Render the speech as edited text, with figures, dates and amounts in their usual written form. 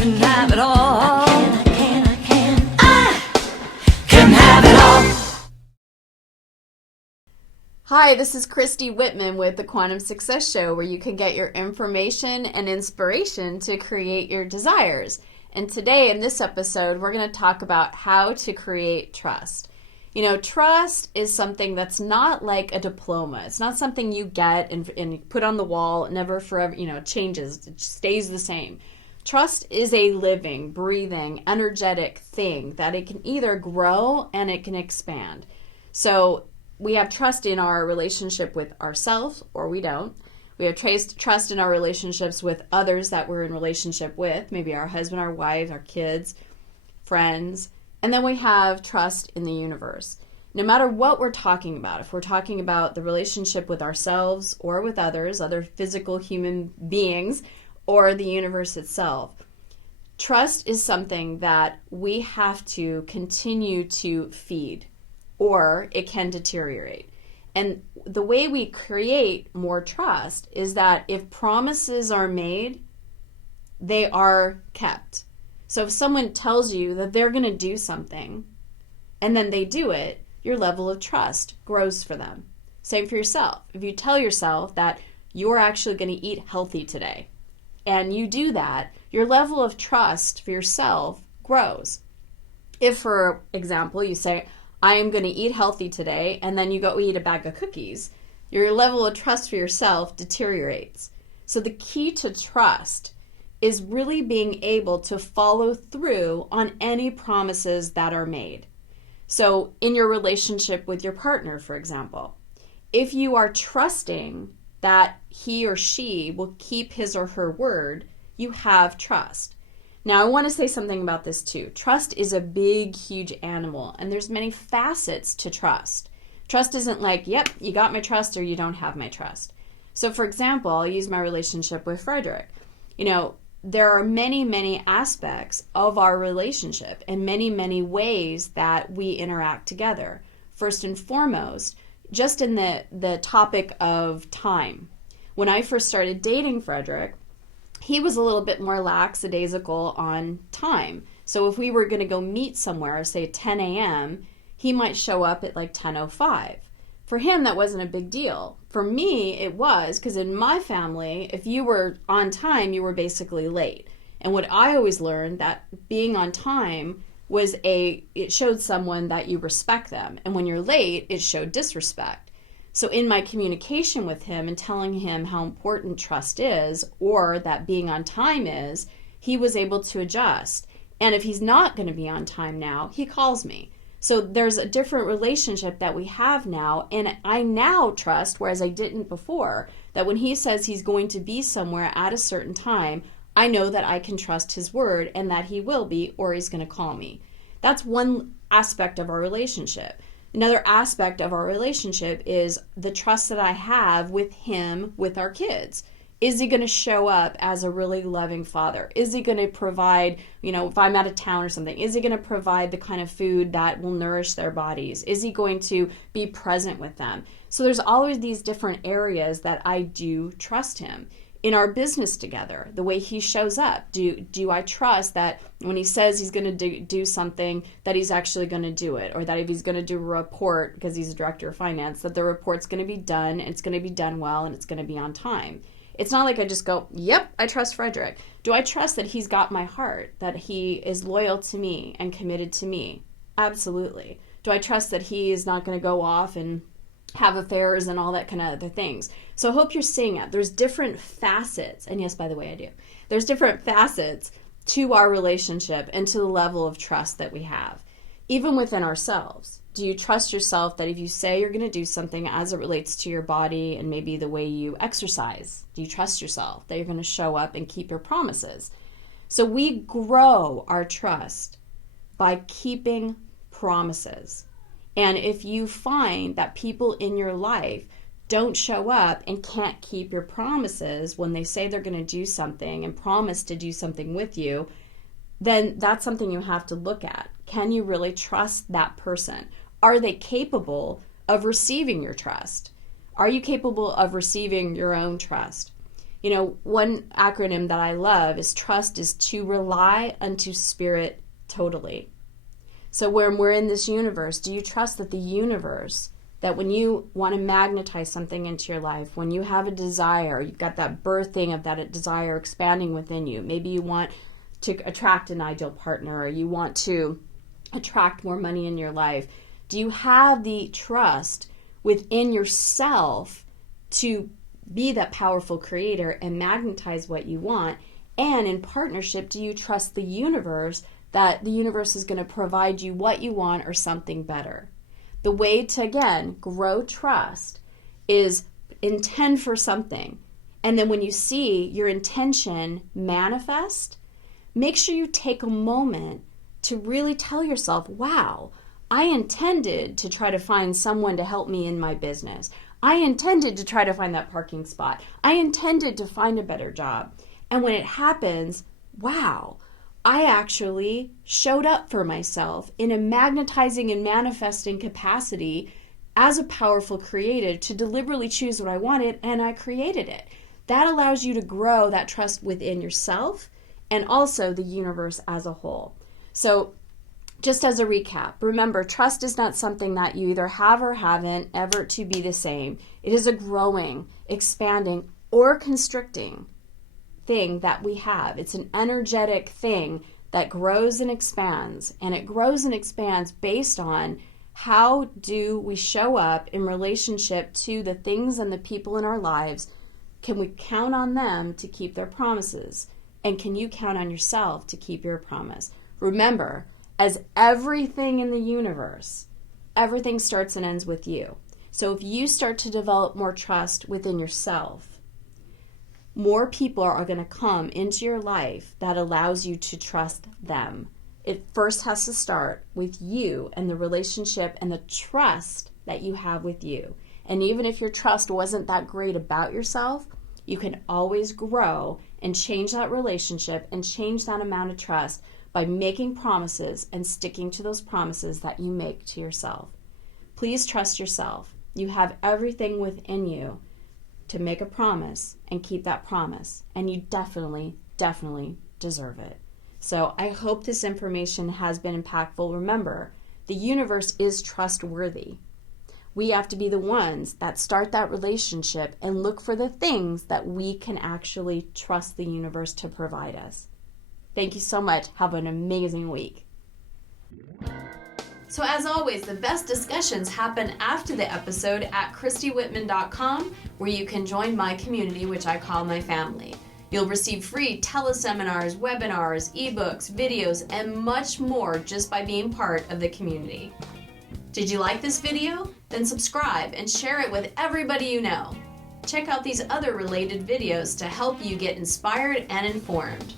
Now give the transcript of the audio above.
can have it all. I can have it all. Hi, this is Christy Whitman with the Quantum Success Show, where you can get your information and inspiration to create your desires. And today in this episode, we're going to talk about how to create trust. You know, trust is something that's not like a diploma. It's not something you get and put on the wall, never forever, changes, it stays the same. Trust is a living, breathing, energetic thing that it can either grow and it can expand. So we have trust in our relationship with ourselves, or we don't. We have trust in our relationships with others that we're in relationship with, maybe our husband, our wife, our kids, friends. And then we have trust in the universe. No matter what we're talking about, if we're talking about the relationship with ourselves or with others, other physical human beings, or the universe itself, trust is something that we have to continue to feed, or it can deteriorate. And the way we create more trust is that if promises are made, they are kept. So if someone tells you that they're going to do something and then they do it, your level of trust grows for them. Same for yourself. If you tell yourself that you're actually going to eat healthy today and you do that, your level of trust for yourself grows. If, for example, you say, I am going to eat healthy today, and then you go eat a bag of cookies, your level of trust for yourself deteriorates. So the key to trust is really being able to follow through on any promises that are made. So in your relationship with your partner, for example, if you are trusting that he or she will keep his or her word, you have trust. Now, I want to say something about this too. Trust is a big, huge animal, and there's many facets to trust. Trust isn't like, yep, you got my trust or you don't have my trust. So for example, I'll use my relationship with Frederick. There are many, many aspects of our relationship and many, many ways that we interact together. First and foremost, just in the topic of time. When I first started dating Frederick, he was a little bit more lackadaisical on time. So if we were going to go meet somewhere, say 10 a.m., he might show up at like 10:05. For him, that wasn't a big deal. For me, it was, because in my family, if you were on time, you were basically late. And what I always learned, that being on time it showed someone that you respect them. And when you're late, it showed disrespect. So in my communication with him and telling him how important trust is, or that being on time is, he was able to adjust. And if he's not going to be on time now, he calls me. So there's a different relationship that we have now, and I now trust, whereas I didn't before, that when he says he's going to be somewhere at a certain time, I know that I can trust his word and that he will be, or he's going to call me. That's one aspect of our relationship. Another aspect of our relationship is the trust that I have with him, with our kids. Is he going to show up as a really loving father? Is he going to provide, if I'm out of town or something, is he going to provide the kind of food that will nourish their bodies? Is he going to be present with them? So there's always these different areas that I do trust him. In our business together, the way he shows up, do I trust that when he says he's going to do something, that he's actually going to do it? Or that if he's going to do a report, because he's a director of finance, that the report's going to be done, it's going to be done well, and it's going to be on time. It's not like I just go, yep, I trust Frederick. Do I trust that he's got my heart, that he is loyal to me and committed to me? Absolutely. Do I trust that he is not going to go off and have affairs and all that kind of other things? So I hope you're seeing it. There's different facets, and yes, by the way, I do. There's different facets to our relationship and to the level of trust that we have, even within ourselves. Do you trust yourself that if you say you're going to do something as it relates to your body and maybe the way you exercise, do you trust yourself that you're going to show up and keep your promises? So we grow our trust by keeping promises. And if you find that people in your life don't show up and can't keep your promises when they say they're going to do something and promise to do something with you, then that's something you have to look at. Can you really trust that person? Are they capable of receiving your trust? Are you capable of receiving your own trust? One acronym that I love is trust is to rely unto spirit totally. So when we're in this universe, do you trust that the universe, that when you want to magnetize something into your life, when you have a desire, you've got that birthing of that desire expanding within you. Maybe you want to attract an ideal partner, or you want to attract more money in your life. Do you have the trust within yourself to be that powerful creator and magnetize what you want? And in partnership, do you trust the universe that the universe is going to provide you what you want or something better? The way to, again, grow trust is intend for something. And then when you see your intention manifest, make sure you take a moment to really tell yourself, wow, I intended to try to find someone to help me in my business. I intended to try to find that parking spot. I intended to find a better job. And when it happens, wow, I actually showed up for myself in a magnetizing and manifesting capacity as a powerful creator to deliberately choose what I wanted, and I created it. That allows you to grow that trust within yourself and also the universe as a whole. So just as a recap, remember, trust is not something that you either have or haven't ever to be the same. It is a growing, expanding, or constricting thing that we have. It's an energetic thing that grows and expands, and it grows and expands based on how do we show up in relationship to the things and the people in our lives. Can we count on them to keep their promises? And can you count on yourself to keep your promise? Remember, as everything in the universe, everything starts and ends with you. So if you start to develop more trust within yourself, more people are going to come into your life that allows you to trust them. It first has to start with you and the relationship and the trust that you have with you. And even if your trust wasn't that great about yourself, you can always grow and change that relationship and change that amount of trust by making promises and sticking to those promises that you make to yourself. Please trust yourself. You have everything within you to make a promise and keep that promise. And you definitely, definitely deserve it. So I hope this information has been impactful. Remember, the universe is trustworthy. We have to be the ones that start that relationship and look for the things that we can actually trust the universe to provide us. Thank you so much. Have an amazing week. So as always, the best discussions happen after the episode at ChristyWhitman.com, where you can join my community, which I call my family. You'll receive free teleseminars, webinars, ebooks, videos, and much more just by being part of the community. Did you like this video? Then subscribe and share it with everybody you know. Check out these other related videos to help you get inspired and informed.